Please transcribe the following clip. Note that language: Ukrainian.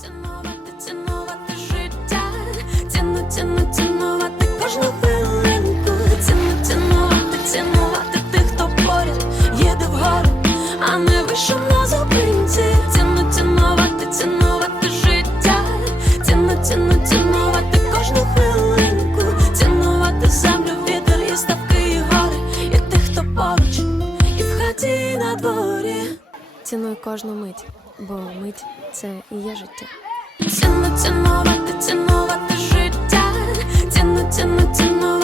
Цінувати, цінувати життя, ціну, ціну, цінувати кожну хвилинку, ціну, цінувати, цінувати тих, хто поряд, їде вгору, а не вийшов на зупинці. Ціну, цінувати, цінувати життя, ціну, ціну, цінувати кожну хвилинку, цінувати землю, вітер, і ставки, і гори, і тих, хто поруч, і в хаті і на дворі. Цінуй кожну мить бо мить це і є життя. Ціну цінувати, цінувати життя, ціну, ціну, цінувати